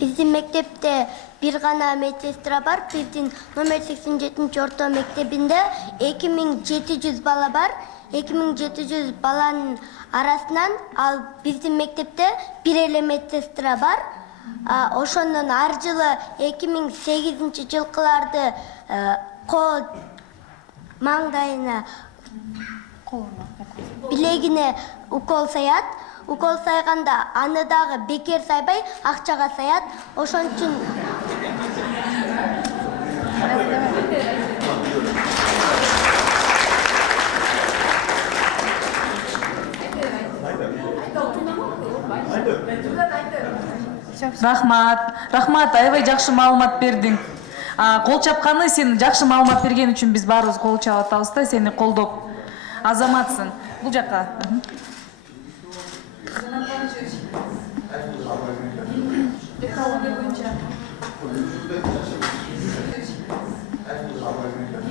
Биздин мектепте бир гана медсестра бар. Биздин номер 87 орто мектебинде 2700 бала бар. 2700 баланын арасынан ал биздин мектепте бир эле медсестра бар. Ошондон ар жылы 2008-жылкыларды кол маңдайына билегине укол саят. Укол сайганда аны дагы бекер сайбай акчага саят. Ошон үчүн Рахмат, аябай жакшы маалымат бердиң. Кол чапканы сен жакшы маалымат берген үчүн биз баарыбыз кол чап атабыз да, сени колдоп. Азаматсың. Бул жакка.